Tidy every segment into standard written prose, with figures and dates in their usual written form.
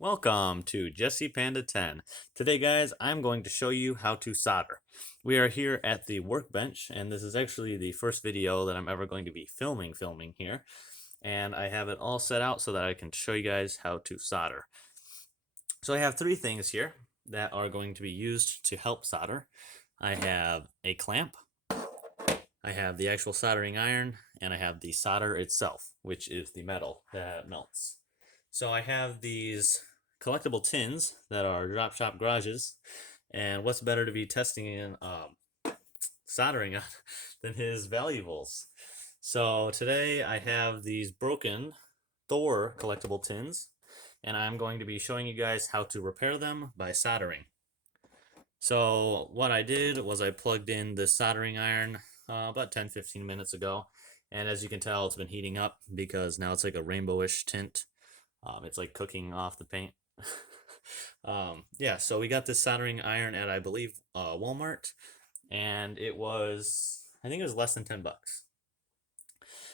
Welcome to Jesse Panda 10. Today, guys, I'm going to show you how to solder. We are here at the workbench, and this is actually the first video that I'm ever going to be filming here. And I have it all set out so that I can show you guys how to solder. So I have three things here that are going to be used to help solder. I have a clamp, I have the actual soldering iron, and I have the solder itself, which is the metal that melts. So I have these collectible tins that are drop shop garages, and what's better to be testing in soldering on than his valuables. So today I have these broken Thor collectible tins, and I'm going to be showing you guys how to repair them by soldering. So what I did was I plugged in the soldering iron about 10-15 minutes ago, and as you can tell, it's been heating up because now it's like a rainbowish tint. It's like cooking off the paint. Yeah, so we got this soldering iron at, I believe, Walmart, and I think it was less than 10 bucks.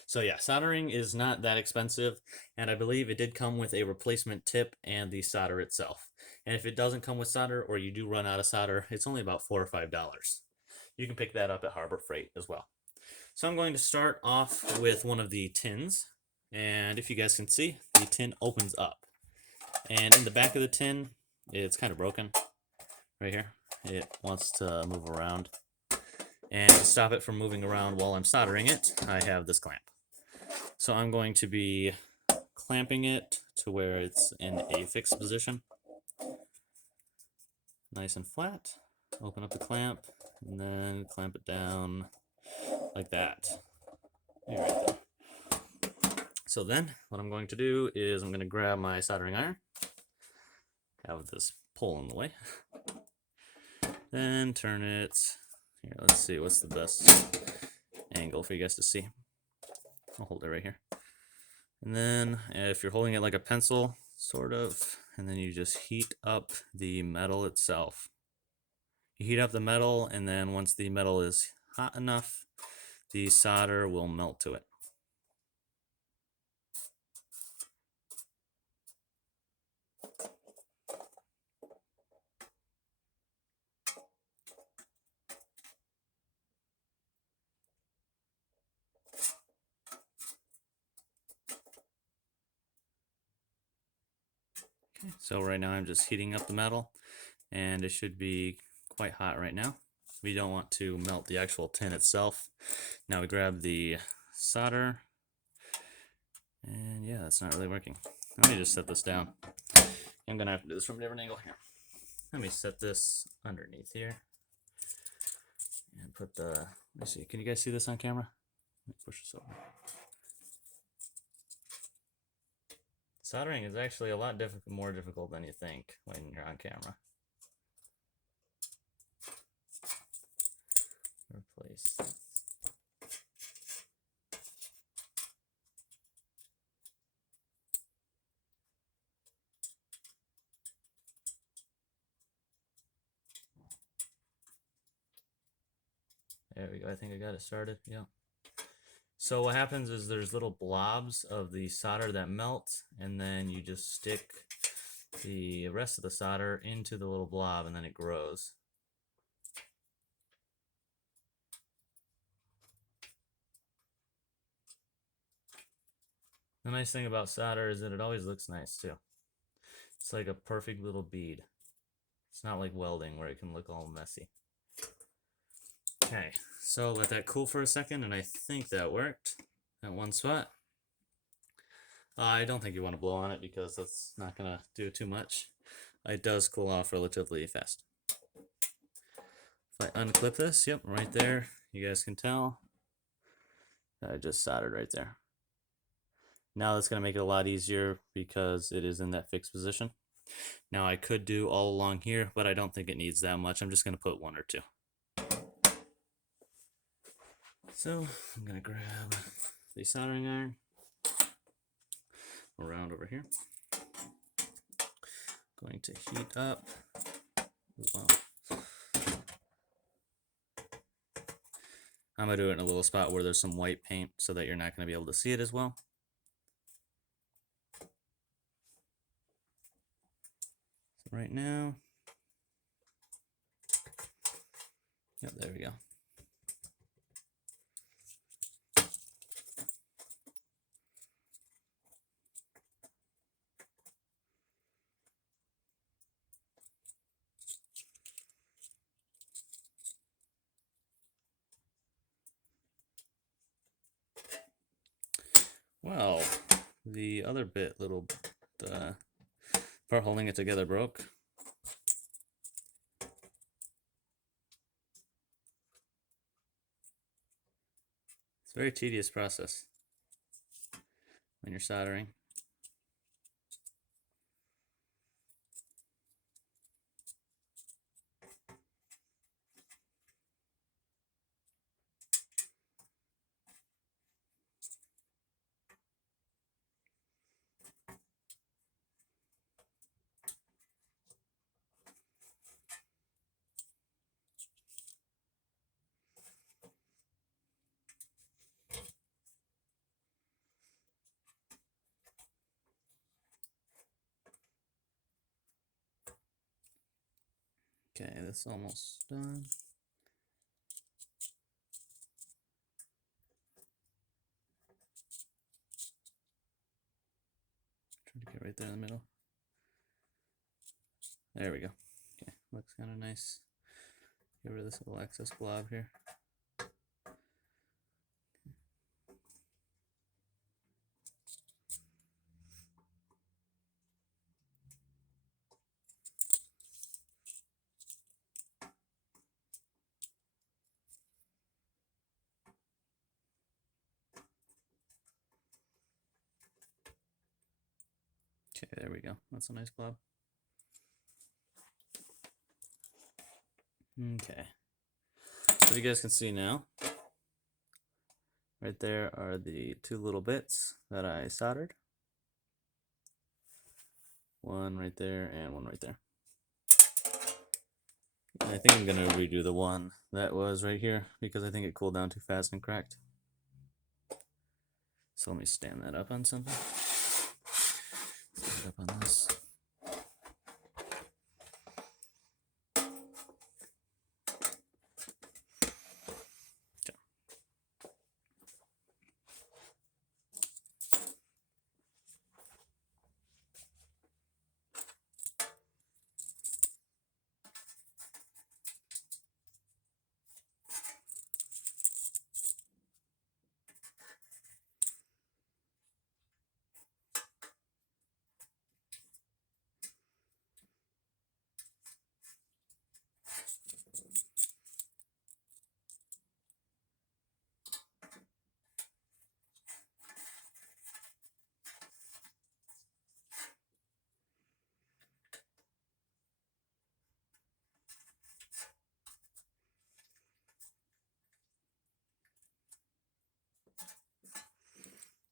So yeah, soldering is not that expensive, and I believe it did come with a replacement tip and the solder itself. And if it doesn't come with solder, or you do run out of solder, it's only about $4 or $5. You can pick that up at Harbor Freight as well. So I'm going to start off with one of the tins, and if you guys can see, the tin opens up. And in the back of the tin, it's kind of broken right here. It wants to move around. And to stop it from moving around while I'm soldering it, I have this clamp. So I'm going to be clamping it to where it's in a fixed position. Nice and flat. Open up the clamp, and then clamp it down like that. Right there. So then, what I'm going to do is I'm going to grab my soldering iron. Have this pole in the way. Then turn it. Here, let's see what's the best angle for you guys to see. I'll hold it right here. And then if you're holding it like a pencil, sort of, and then you just heat up the metal itself. You heat up the metal, and then once the metal is hot enough, the solder will melt to it. Okay, so right now I'm just heating up the metal, and it should be quite hot right now. We don't want to melt the actual tin itself. Now we grab the solder, and yeah, that's not really working. Let me just set this down. I'm gonna have to do this from a different angle here. Let me set this underneath here and put the, let me see, can you guys see this on camera? Let me push this over. Soldering is actually a lot more difficult than you think when you're on camera. Replace. There we go. I think I got it started. Yeah. So what happens is there's little blobs of the solder that melt, and then you just stick the rest of the solder into the little blob, and then it grows. The nice thing about solder is that it always looks nice too. It's like a perfect little bead. It's not like welding where it can look all messy. Okay, so let that cool for a second, and I think that worked at one spot. I don't think you want to blow on it because that's not going to do too much. It does cool off relatively fast. If I unclip this, yep, right there, you guys can tell I just soldered right there. Now that's going to make it a lot easier because it is in that fixed position. Now I could do all along here, but I don't think it needs that much. I'm just going to put one or two. So I'm going to grab the soldering iron around over here. Going to heat up. Wow. I'm going to do it in a little spot where there's some white paint so that you're not going to be able to see it as well. right now. Yep, there we go. Well, the other bit, the part holding it together broke. It's a very tedious process when you're soldering. Okay, that's almost done. Try to get right there in the middle. There we go. Okay, looks kind of nice. Get rid of this little excess blob here. Okay, there we go. That's a nice blob. Okay. So you guys can see now, right there are the two little bits that I soldered. One right there and one right there. And I think I'm going to redo the one that was right here because I think it cooled down too fast and cracked. So let me stand that up on something. Stand it up on this.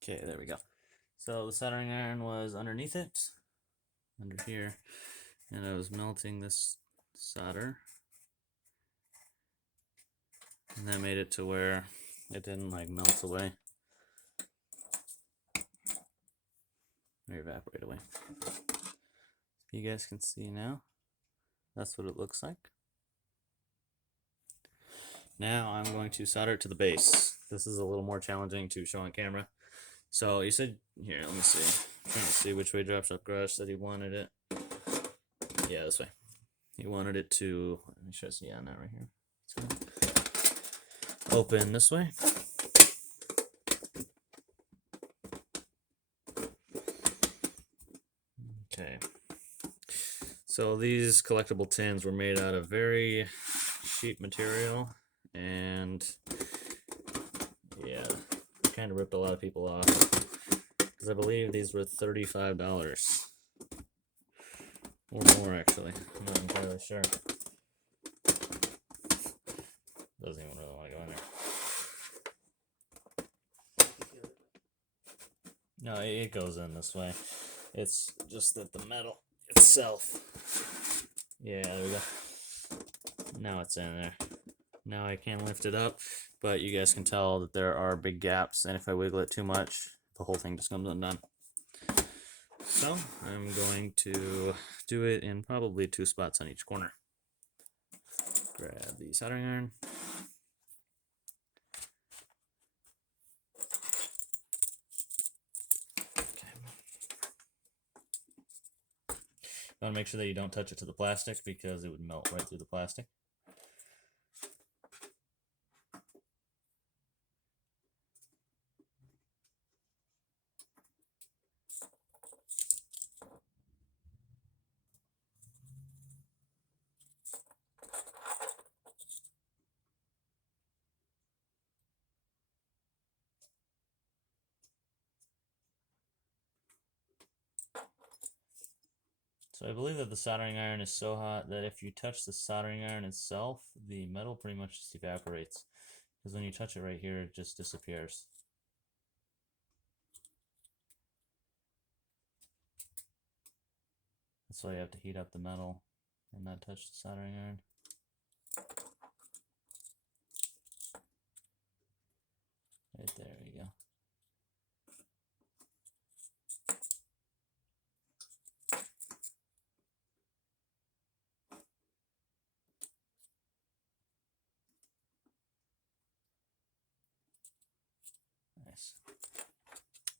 Okay, there we go. So the soldering iron was underneath it, under here, and I was melting this solder. And that made it to where it didn't like melt away or evaporate away. You guys can see now, that's what it looks like. Now I'm going to solder it to the base. This is a little more challenging to show on camera. So you said, here, let me see. I'm trying to see which way Dropshot Garage said he wanted it. Yeah, this way. He wanted it to, let me show you on that right here. So, open this way. Okay. So these collectible tins were made out of very cheap material, and yeah, kind of ripped a lot of people off because I believe these were $35 or more. Actually, I'm not entirely sure. Doesn't even really want to go in there. No, it goes in this way. It's just that the metal itself. Yeah, there we go. Now it's in there. Now I can lift it up, but you guys can tell that there are big gaps, and if I wiggle it too much, the whole thing just comes undone. So I'm going to do it in probably 2 spots on each corner. Grab the soldering iron. Okay. You want to make sure that you don't touch it to the plastic because it would melt right through the plastic. So I believe that the soldering iron is so hot that if you touch the soldering iron itself, the metal pretty much just evaporates. Because when you touch it right here, it just disappears. That's why you have to heat up the metal and not touch the soldering iron. Right there we go. Nice.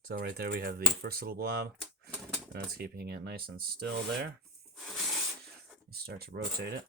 So right there we have the first little blob, and that's keeping it nice and still there. You start to rotate it.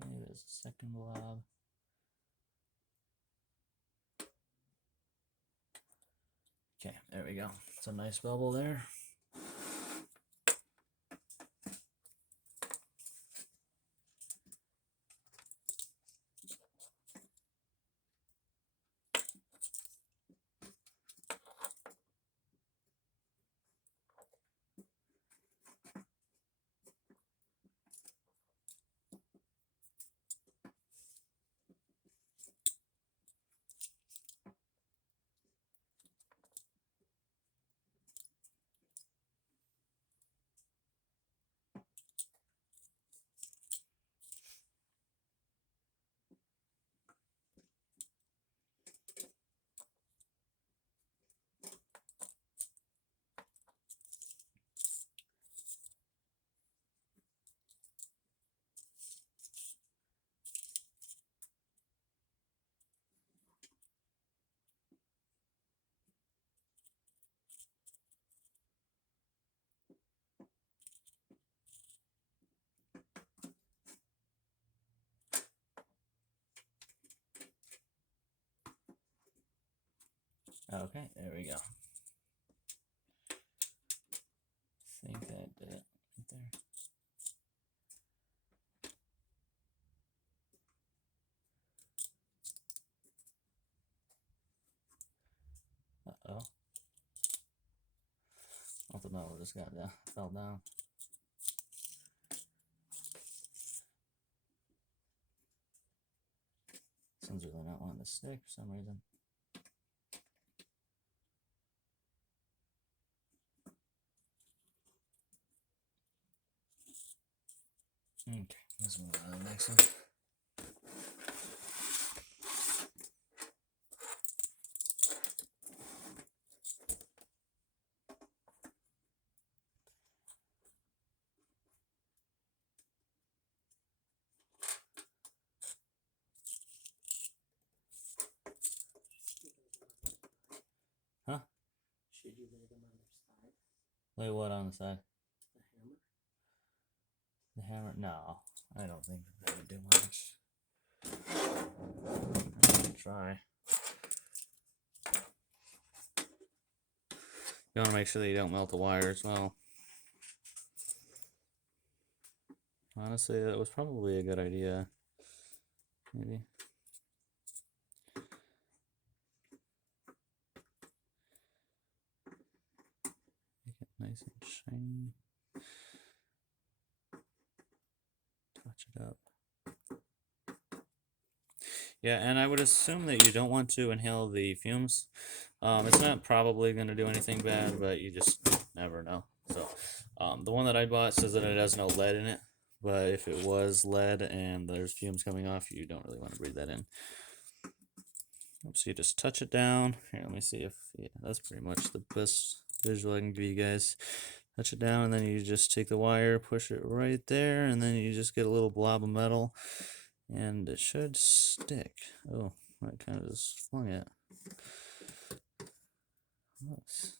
Okay, there's a second blob. Okay, there we go. It's a nice bubble there. Okay, there we go. I think that did it right there. Uh-oh. I thought metal just got down, fell down. This one's really not wanting to stick for some reason. Okay, let's move on to the next one. Huh? Should you lay them on their side? Lay what on the side? The hammer? The hammer? No, I don't think that would do much. I'm gonna try. You want to make sure that you don't melt the wire as well. Honestly, that was probably a good idea. Maybe. touch it up. Yeah, and I would assume that you don't want to inhale the fumes. It's not probably going to do anything bad, but you just never know. So, the one that I bought says that it has no lead in it, but if it was lead and there's fumes coming off, you don't really want to breathe that in. So you just touch it down. Here, let me see if, yeah, that's pretty much the best visual I can give you guys. Touch it down, and then you just take the wire, push it right there, and then you just get a little blob of metal, and it should stick. Oh, I kind of just flung it. Nice.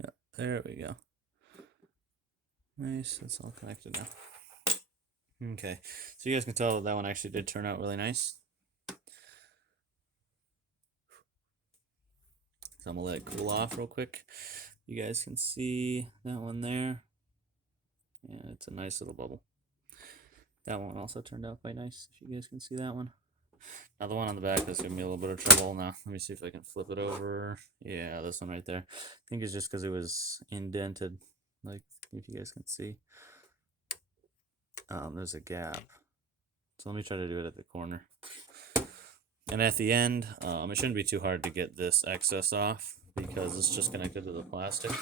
Yep, there we go. Nice, it's all connected now. Okay, so you guys can tell that one actually did turn out really nice. So I'm gonna let it cool off real quick. You guys can see that one there. Yeah, it's a nice little bubble. That one also turned out quite nice, if you guys can see that one. Now the one on the back is giving me a little bit of trouble. Now let me see if I can flip it over. Yeah, this one right there. I think it's just because it was indented, like if you guys can see. There's a gap. So let me try to do it at the corner. And at the end, it shouldn't be too hard to get this excess off because it's just connected to the plastic. So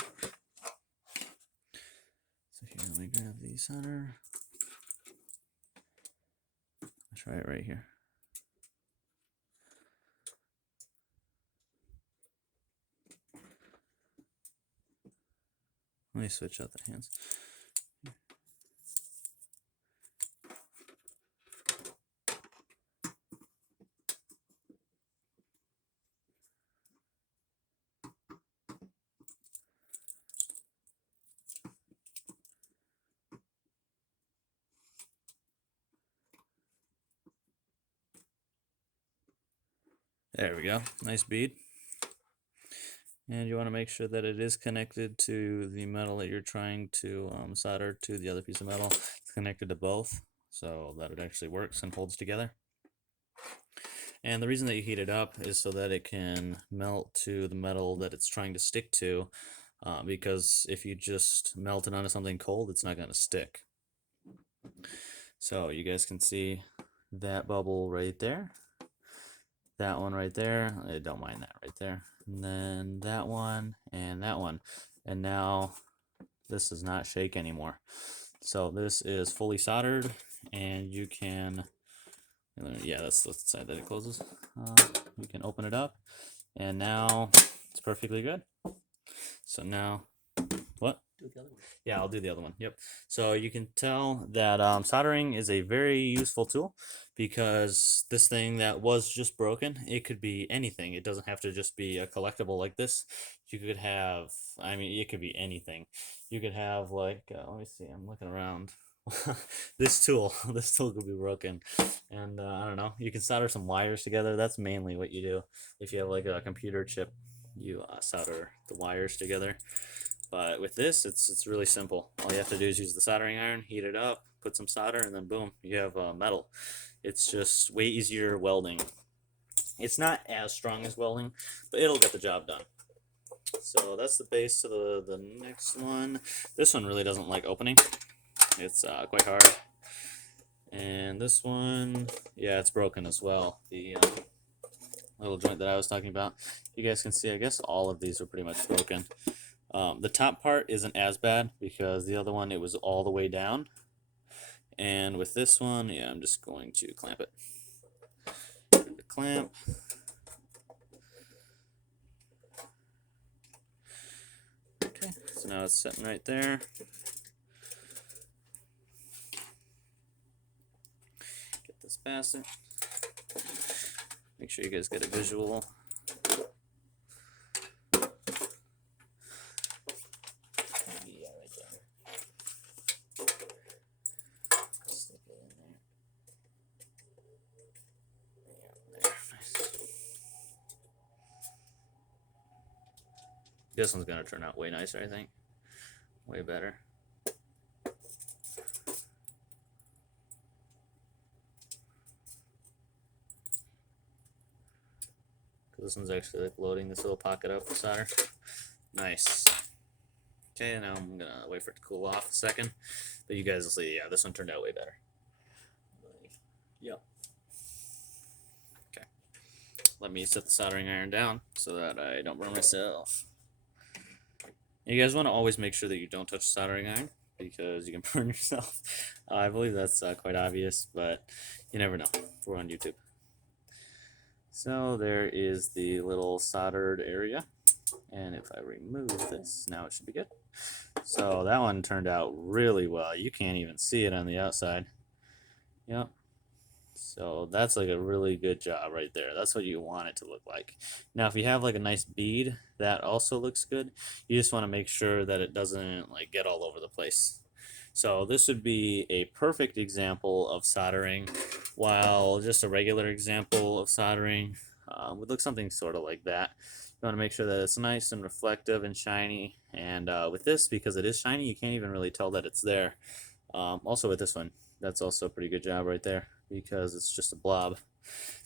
here, let me grab the center. I'll try it right here. Let me switch out the hands. There we go, nice bead. And you want to make sure that it is connected to the metal that you're trying to solder to the other piece of metal. It's connected to both so that it actually works and holds together. And the reason that you heat it up is so that it can melt to the metal that it's trying to stick to, because if you just melt it onto something cold, it's not going to stick. So you guys can see that bubble right there. That one right there, I don't mind that right there. And then that one and that one. And now this does not shake anymore. So this is fully soldered, and you can, yeah, that's the side that it closes. You can open it up, and now it's perfectly good. So now, what? Do the other one. Yeah, I'll do the other one. Yep. So you can tell that soldering is a very useful tool because this thing that was just broken, it could be anything. It doesn't have to just be a collectible like this. You could have, I mean, it could be anything. You could have like, let me see, I'm looking around. This tool could be broken. And I don't know, you can solder some wires together. That's mainly what you do. If you have like a computer chip, you solder the wires together. But with this, it's really simple. All you have to do is use the soldering iron, heat it up, put some solder, and then boom, you have metal. It's just way easier welding. It's not as strong as welding, but it'll get the job done. So that's the base of the next one. This one really doesn't like opening. It's quite hard. And this one, yeah, it's broken as well. The little joint that I was talking about. You guys can see, I guess all of these are pretty much broken. The top part isn't as bad because the other one, it was all the way down. And with this one, yeah, I'm just going to clamp it. The clamp. Okay, so now it's sitting right there. Get this past it. Make sure you guys get a visual. Yeah, right there. Stick it in there. This one's gonna turn out way nicer, I think. Way better. This one's actually like loading this little pocket up for solder. Nice. Okay, now I'm gonna wait for it to cool off a second. But you guys will see, yeah, this one turned out way better. Yep. Okay. Let me set the soldering iron down so that I don't burn myself. You guys want to always make sure that you don't touch the soldering iron because you can burn yourself. I believe that's quite obvious, but you never know. We're on YouTube. So there is the little soldered area, and if I remove this, now it should be good. So that one turned out really well. You can't even see it on the outside. Yep. So that's like a really good job right there. That's what you want it to look like. Now if you have like a nice bead, that also looks good. You just want to make sure that it doesn't like get all over the place. So this would be a perfect example of soldering, while just a regular example of soldering would look something sort of like that. You want to make sure that it's nice and reflective and shiny, and with this, because it is shiny, you can't even really tell that it's there. Also with this one, that's also a pretty good job right there, because it's just a blob.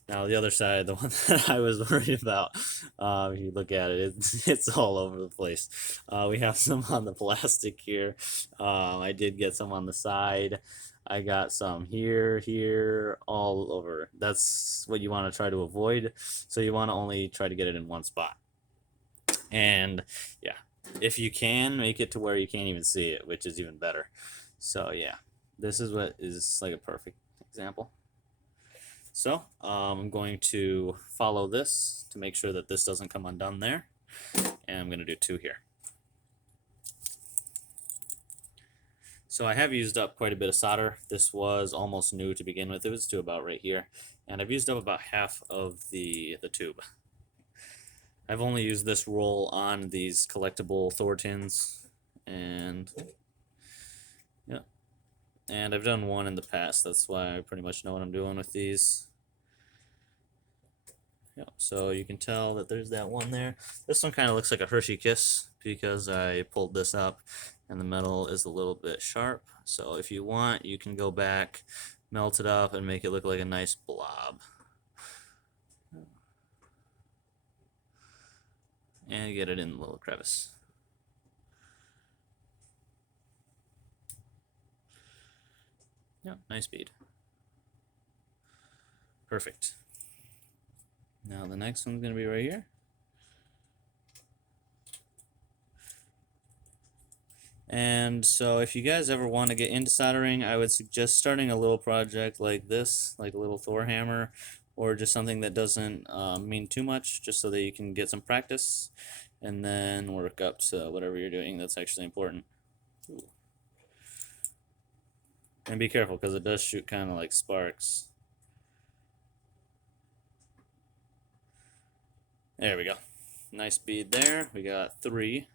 Now the other side, the one that I was worried about, if you look at it, it's all over the place. We have some on the plastic here. I did get some on the side. I got some here, all over. That's what you want to try to avoid. So you want to only try to get it in one spot. And yeah, if you can, make it to where you can't even see it, which is even better. So yeah, this is what is like a perfect example. So I'm going to follow this to make sure that this doesn't come undone there, and I'm going to do 2 here. So I have used up quite a bit of solder. This was almost new to begin with. It was to about right here, and I've used up about half of the tube. I've only used this roll on these collectible Thor tins, and yeah. And I've done one in the past, that's why I pretty much know what I'm doing with these. Yep, so you can tell that there's that one there. This one kind of looks like a Hershey Kiss because I pulled this up and the metal is a little bit sharp. So if you want, you can go back, melt it up, and make it look like a nice blob. And get it in the little crevice. Yep, nice bead. Perfect. Now the next one's going to be right here. And so if you guys ever want to get into soldering, I would suggest starting a little project like this, like a little Thor hammer, or just something that doesn't mean too much, just so that you can get some practice, and then work up to whatever you're doing that's actually important. Ooh. And be careful, because it does shoot kind of like sparks. There we go. Nice bead there. We got 3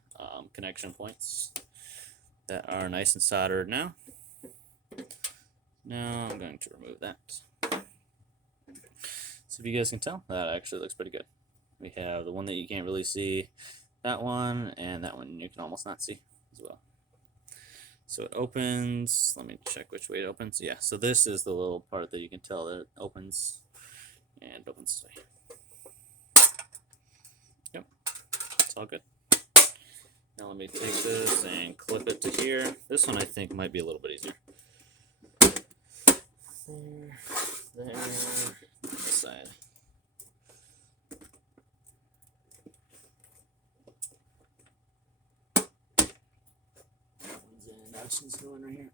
connection points that are nice and soldered now. Now I'm going to remove that. So if you guys can tell, that actually looks pretty good. We have the one that you can't really see, that one, and that one you can almost not see as well. So it opens, let me check which way it opens. Yeah, so this is the little part that you can tell that it opens, and it opens this way. Yep, it's all good. Now let me take this and clip it to here. This one I think might be a little bit easier. There, this side. Options going right here.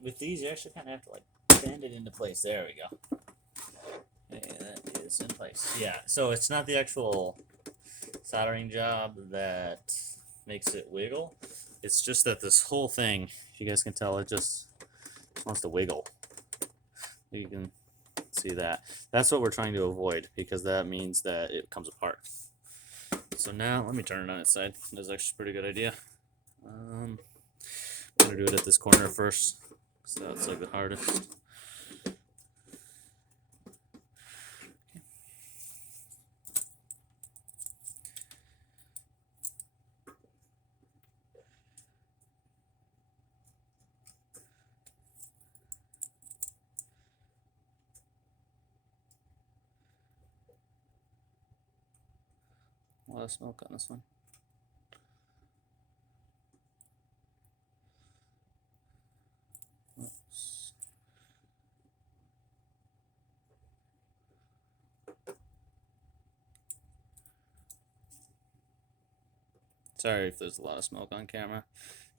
With these, you actually kind of have to like bend it into place. There we go. Okay, that is in place. Yeah, so it's not the actual soldering job that makes it wiggle. It's just that this whole thing, if you guys can tell, it just wants to wiggle. You can see that. That's what we're trying to avoid, because that means that it comes apart. So now, let me turn it on its side. That's actually a pretty good idea. I'm going to do it at this corner first, so that's like the hardest. A lot of smoke on this one. Oops. Sorry if there's a lot of smoke on camera.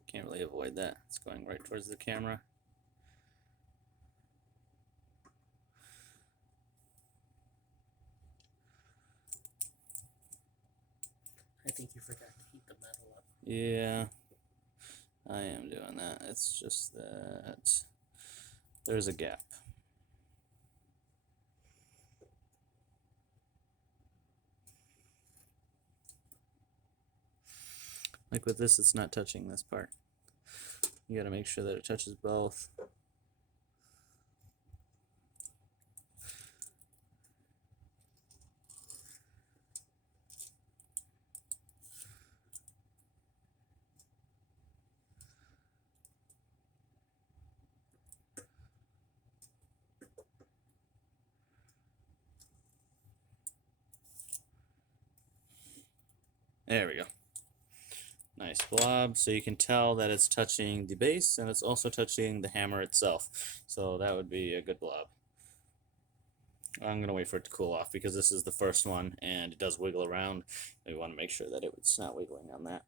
Can't really avoid that. It's going right towards the camera. I think you forgot to heat the metal up. Yeah, I am doing that. It's just that there's a gap. Like with this, it's not touching this part. You gotta make sure that it touches both. There we go. Nice blob. So you can tell that it's touching the base and it's also touching the hammer itself. So that would be a good blob. I'm going to wait for it to cool off because this is the first one and it does wiggle around. We want to make sure that it's not wiggling on that.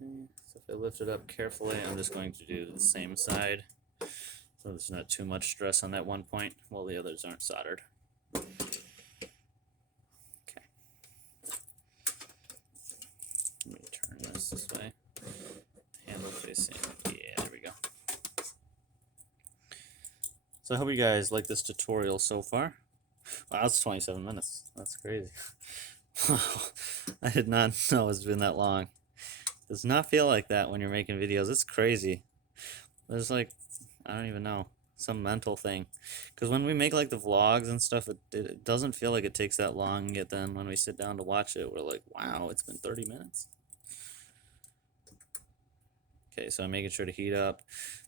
Okay, so if I lift it up carefully, I'm just going to do the same side. So there's not too much stress on that one point while the others aren't soldered. Okay. Let me turn this way. Handle facing. Yeah, there we go. So I hope you guys like this tutorial so far. Wow, that's 27 minutes. That's crazy. I did not know it's been that long. Does not feel like that when you're making videos. It's crazy. There's like, I don't even know, some mental thing. Because when we make like the vlogs and stuff, it doesn't feel like it takes that long. Yet then when we sit down to watch it, we're like, wow, it's been 30 minutes. Okay, so I'm making sure to heat up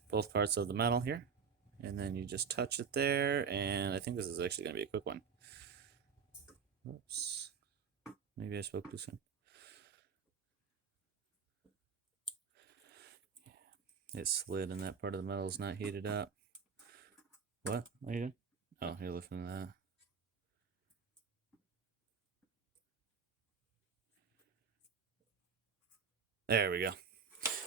both parts of the metal here. And then you just touch it there. And I think this is actually going to be a quick one. Oops. Maybe I spoke too soon. It slid and that part of the metal is not heated up. What are you doing? Oh, you're lifting that. There we go.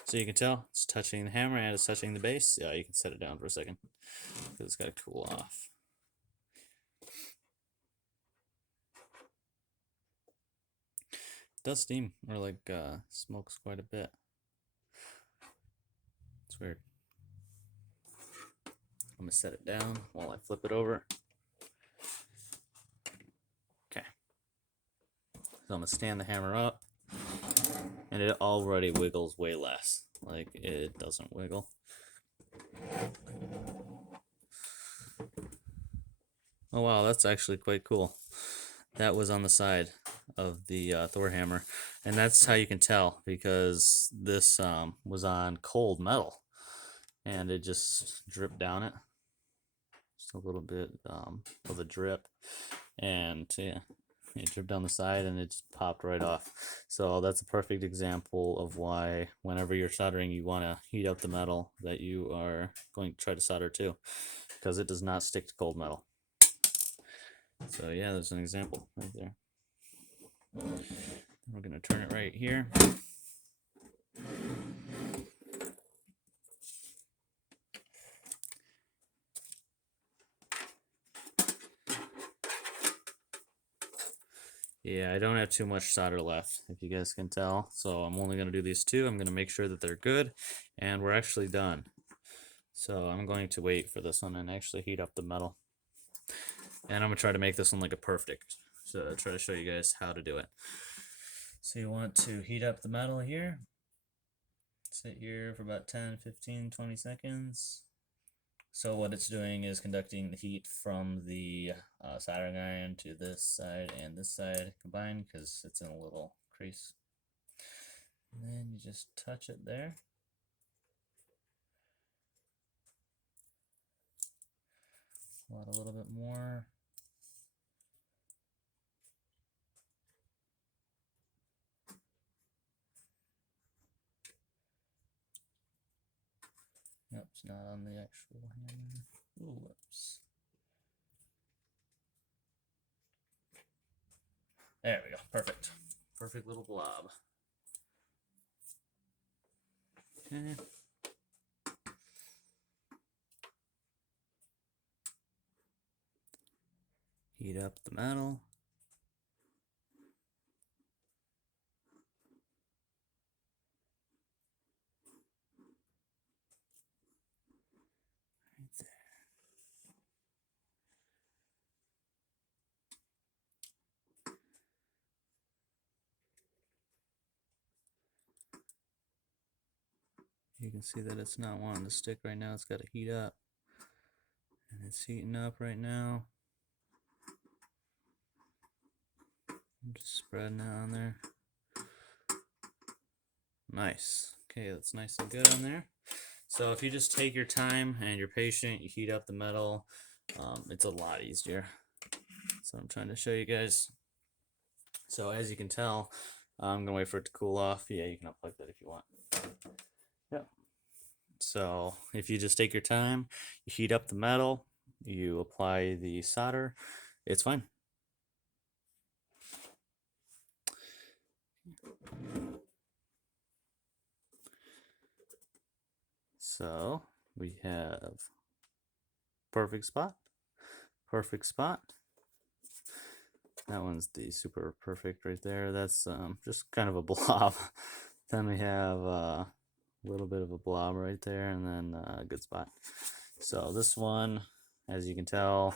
So you can tell it's touching the hammer and it's touching the base. Yeah, you can set it down for a second because it's got to cool off. It does steam or like smokes quite a bit. It's weird. I'm gonna set it down while I flip it over. Okay. So I'm gonna stand the hammer up, and it already wiggles way less. Like it doesn't wiggle. Oh wow, that's actually quite cool. That was on the side of the Thor hammer, and that's how you can tell because this was on cold metal, and it just dripped down it. Just a little bit of a drip, and yeah, it dripped down the side and it just popped right off. So that's a perfect example of why whenever you're soldering, you want to heat up the metal that you are going to try to solder to, because it does not stick to cold metal. So yeah, there's an example right there. We're going to turn it right here. Yeah, I don't have too much solder left, if you guys can tell. So I'm only going to do these two. I'm going to make sure that they're good, and we're actually done. So I'm going to wait for this one and actually heat up the metal. And I'm going to try to make this one like a perfect. So I'll try to show you guys how to do it. So you want to heat up the metal here. Sit here for about 10, 15, 20 seconds. So what it's doing is conducting the heat from the soldering iron to this side and this side combined because it's in a little crease. And then you just touch it there. Pull out a little bit more. Oops, not on the actual hammer. Ooh, whoops. There we go. Perfect. Perfect little blob. Okay. Heat up the metal. Right there. You can see that it's not wanting to stick right now. It's got to heat up. And it's heating up right now. I'm just spreading it on there. Nice. Okay, that's nice and good on there. So if you just take your time and you're patient, you heat up the metal, it's a lot easier. So I'm trying to show you guys. So as you can tell, I'm gonna wait for it to cool off. Yeah, you can unplug that if you want. Yep. So if you just take your time, you heat up the metal, you apply the solder, it's fine. So we have perfect spot, perfect spot. That one's the super perfect right there. That's just kind of a blob. Then we have a little bit of a blob right there, and then a good spot. So this one, as you can tell,